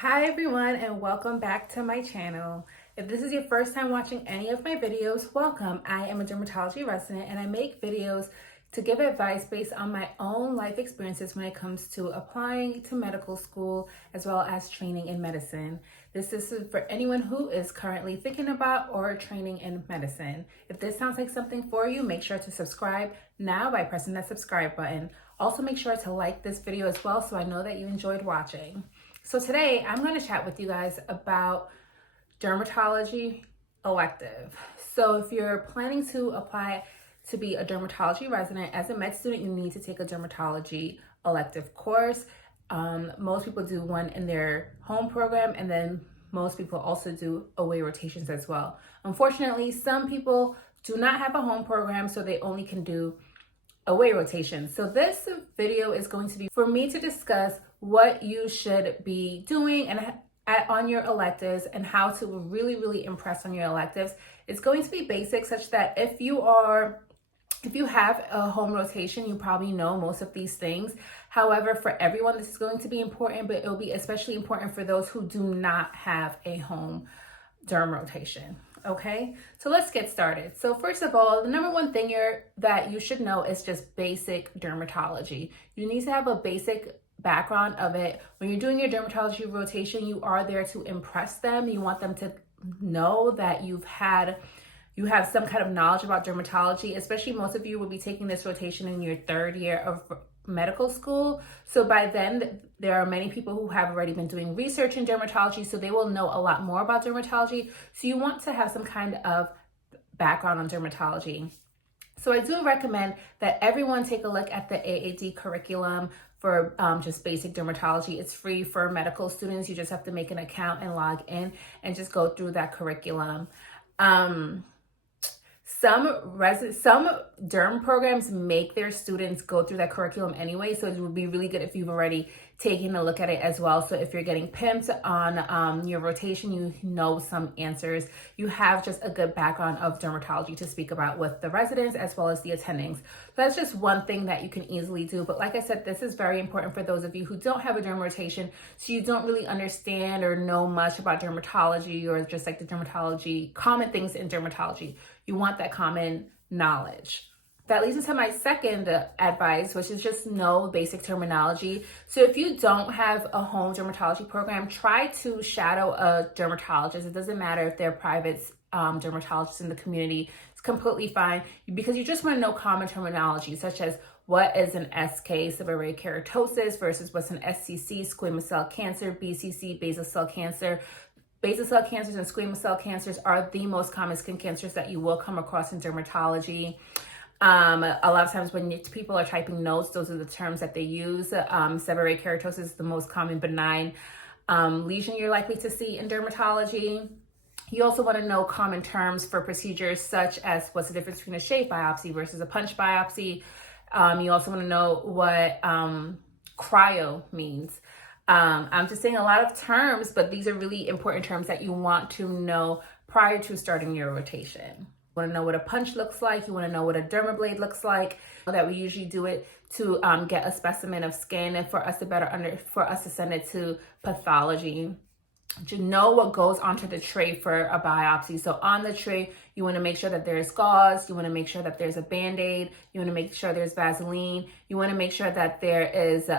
Hi everyone, and welcome back to my channel. If this is your first time watching any of my videos, welcome. I am a dermatology resident and I make videos to give advice based on my own life experiences when it comes to applying to medical school as well as training in medicine. This is for anyone who is currently thinking about or training in medicine. If this sounds like something for you, make sure to subscribe now by pressing that subscribe button. Also make sure to like this video as well so I know that you enjoyed watching. So today I'm going to chat with you guys about dermatology elective. So if you're planning to apply to be a dermatology resident as a med student, you need to take a dermatology elective course. Most people do one in their home program, and then most people also do away rotations as well. Unfortunately, some people do not have a home program, so they only can do away rotation. So this video is going to be for me to discuss what you should be doing and on your electives and how to really impress on your electives. It's going to be basic such that if you have a home rotation, you probably know most of these things. However, for everyone, this is going to be important, but it'll be especially important for those who do not have a home derm rotation. Okay, so let's get started. So first of all, the number one thing that you should know is just basic dermatology. You need to have a basic background of it. When you're doing your dermatology rotation, you are there to impress them. You want them to know that you have some kind of knowledge about dermatology, especially most of you will be taking this rotation in your third year of medical school. So by then, there are many people who have already been doing research in dermatology, so they will know a lot more about dermatology. So you want to have some kind of background on dermatology. So I do recommend that everyone take a look at the AAD curriculum for just basic dermatology. It's free for medical students. You just have to make an account and log in and just go through that curriculum. Some derm programs make their students go through that curriculum anyway, so it would be really good if you've already taken a look at it as well. So if you're getting pimped on your rotation, you know some answers. You have just a good background of dermatology to speak about with the residents as well as the attendings. So that's just one thing that you can easily do. But like I said, this is very important for those of you who don't have a derm rotation, so you don't really understand or know much about dermatology or just like the dermatology, common things in dermatology. You want that common knowledge. That leads into my second advice, which is just know basic terminology. So if you don't have a home dermatology program, try to shadow a dermatologist. It doesn't matter if they're private dermatologists in the community. It's completely fine because you just want to know common terminology, such as what is an SK, seborrheic keratosis, versus what's an SCC, squamous cell cancer, BCC, basal cell cancer. Basal cell cancers and squamous cell cancers are the most common skin cancers that you will come across in dermatology. A lot of times when people are typing notes, those are the terms that they use. Seborrheic keratosis is the most common benign lesion you're likely to see in dermatology. You also want to know common terms for procedures such as what's the difference between a shave biopsy versus a punch biopsy. You also want to know what cryo means. I'm just saying a lot of terms, but these are really important terms that you want to know prior to starting your rotation. You want to know what a punch looks like. You want to know what a dermablade looks like. That we usually do it to get a specimen of skin and for us to send it to pathology. To know what goes onto the tray for a biopsy. So on the tray, you want to make sure that there's gauze. You want to make sure that there's a Band-Aid. You want to make sure there's Vaseline. You want to make sure that there is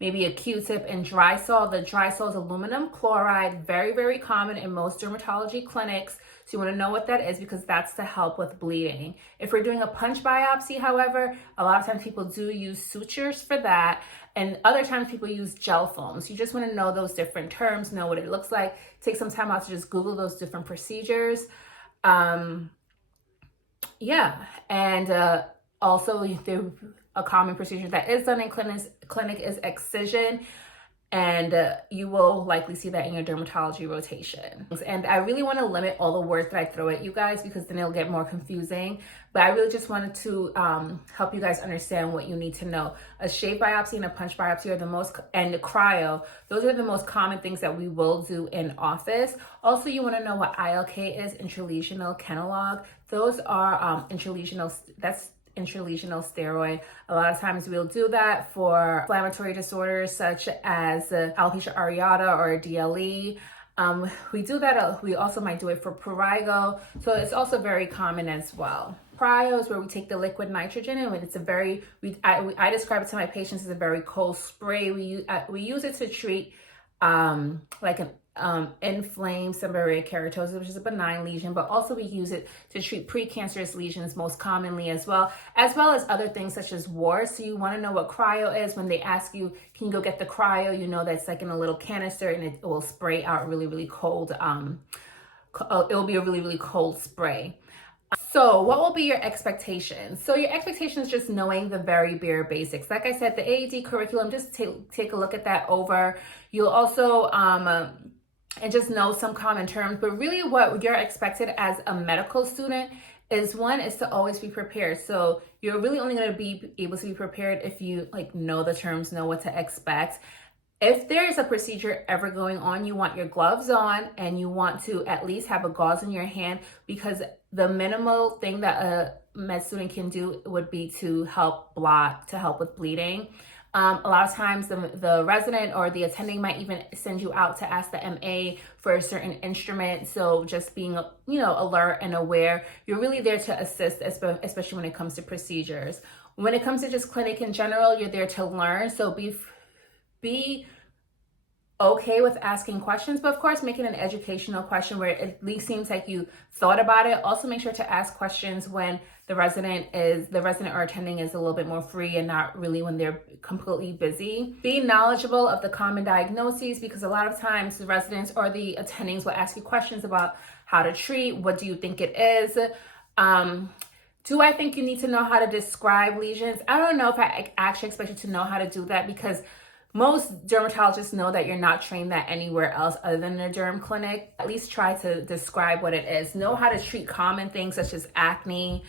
maybe a Q-tip and Drysol. The Drysol is aluminum chloride, very common in most dermatology clinics. So you want to know what that is because that's to help with bleeding. If we're doing a punch biopsy, however, a lot of times people do use sutures for that. And other times people use gel foams. You just want to know those different terms, know what it looks like. Take some time out to just Google those different procedures. Also a common procedure that is done in clinic is excision. And you will likely see that in your dermatology rotation. And I really want to limit all the words that I throw at you guys because then it'll get more confusing. But I really just wanted to help you guys understand what you need to know. A shave biopsy and a punch biopsy are the most, and the cryo, those are the most common things that we will do in office. Also, you want to know what ILK is, intralesional catalog. Those are intralesional, that's intralesional steroid. A lot of times we'll do that for inflammatory disorders such as alopecia areata or DLE. We do that. We also might do it for prurigo. So it's also very common as well. Cryo is where we take the liquid nitrogen, and it's a very, I describe it to my patients as a very cold spray. We use it to treat like an inflamed seborrheic keratosis, which is a benign lesion, but also we use it to treat precancerous lesions most commonly as well as other things such as warts. So you want to know what cryo is. When they ask you, can you go get the cryo, you know that's like in a little canister, and it will spray out really, really cold. It will be a really, really cold spray. So what will be your expectations? So your expectations, just knowing the very bare basics. Like I said, the AED curriculum, just take a look at that over. You'll also, and just know some common terms, but really what you're expected as a medical student is to always be prepared. So you're really only going to be able to be prepared if you like know the terms, know what to expect. If there's a procedure ever going on, you want your gloves on and you want to at least have a gauze in your hand, because the minimal thing that a med student can do would be to help with bleeding. A lot of times the resident or the attending might even send you out to ask the MA for a certain instrument. So just being, alert and aware, you're really there to assist, especially when it comes to procedures. When it comes to just clinic in general, you're there to learn. So be okay with asking questions, but of course make it an educational question where it at least seems like you thought about it. Also make sure to ask questions when the resident or attending is a little bit more free and not really when they're completely busy. Be knowledgeable of the common diagnoses, because a lot of times the residents or the attendings will ask you questions about how to treat, what do you think it is? Do I think you need to know how to describe lesions? I don't know if I actually expect you to know how to do that, because most dermatologists know that you're not trained that anywhere else other than a derm clinic. At least try to describe what it is. Know how to treat common things such as acne,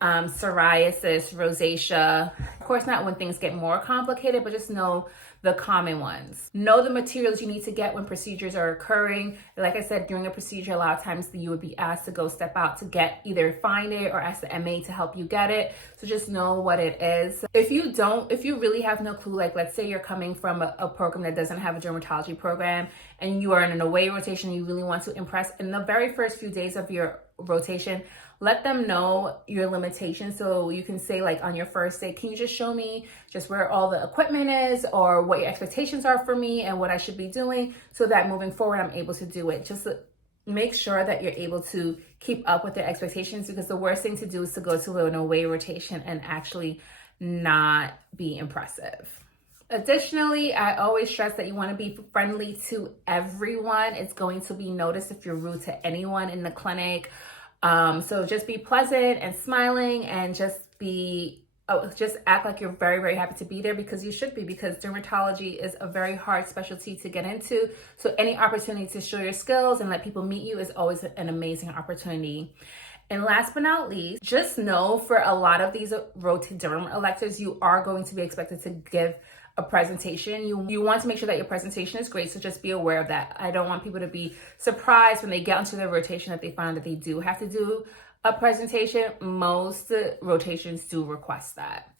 psoriasis, rosacea. Of course, not when things get more complicated, but just know the common ones. Know the materials you need to get when procedures are occurring. Like I said, during a procedure, a lot of times you would be asked to go step out to either find it or ask the MA to help you get it. So just know what it is. If you really have no clue, like let's say you're coming from a program that doesn't have a dermatology program and you are in an away rotation, you really want to impress in the very first few days of your rotation, let them know your limitations. So you can say, like, on your first day, can you just show me just where all the equipment is, or what your expectations are for me and what I should be doing, so that moving forward I'm able to do it. Just make sure that you're able to keep up with their expectations, because the worst thing to do is to go to an away rotation and actually not be impressive. Additionally, I always stress that you want to be friendly to everyone. It's going to be noticed if you're rude to anyone in the clinic. So just be pleasant and smiling, and just act like you're very, very happy to be there, because you should be, because dermatology is a very hard specialty to get into. So any opportunity to show your skills and let people meet you is always an amazing opportunity. And last but not least, just know for a lot of these derm electives, you are going to be expected to give a presentation. You want to make sure that your presentation is great, so just be aware of that. I don't want people to be surprised when they get into their rotation that they find that they do have to do a presentation. Most rotations do request that.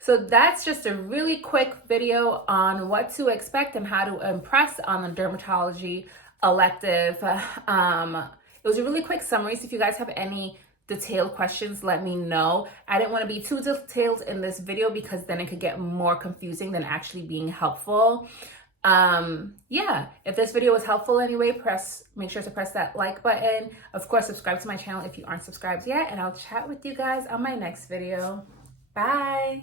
So that's just a really quick video on what to expect and how to impress on the dermatology elective. It was a really quick summary, so if you guys have any detailed questions, let me know. I didn't want to be too detailed in this video, because then it could get more confusing than actually being helpful. If this video was helpful anyway, make sure to press that like button. Of course, subscribe to my channel if you aren't subscribed yet, and I'll chat with you guys on my next video. Bye.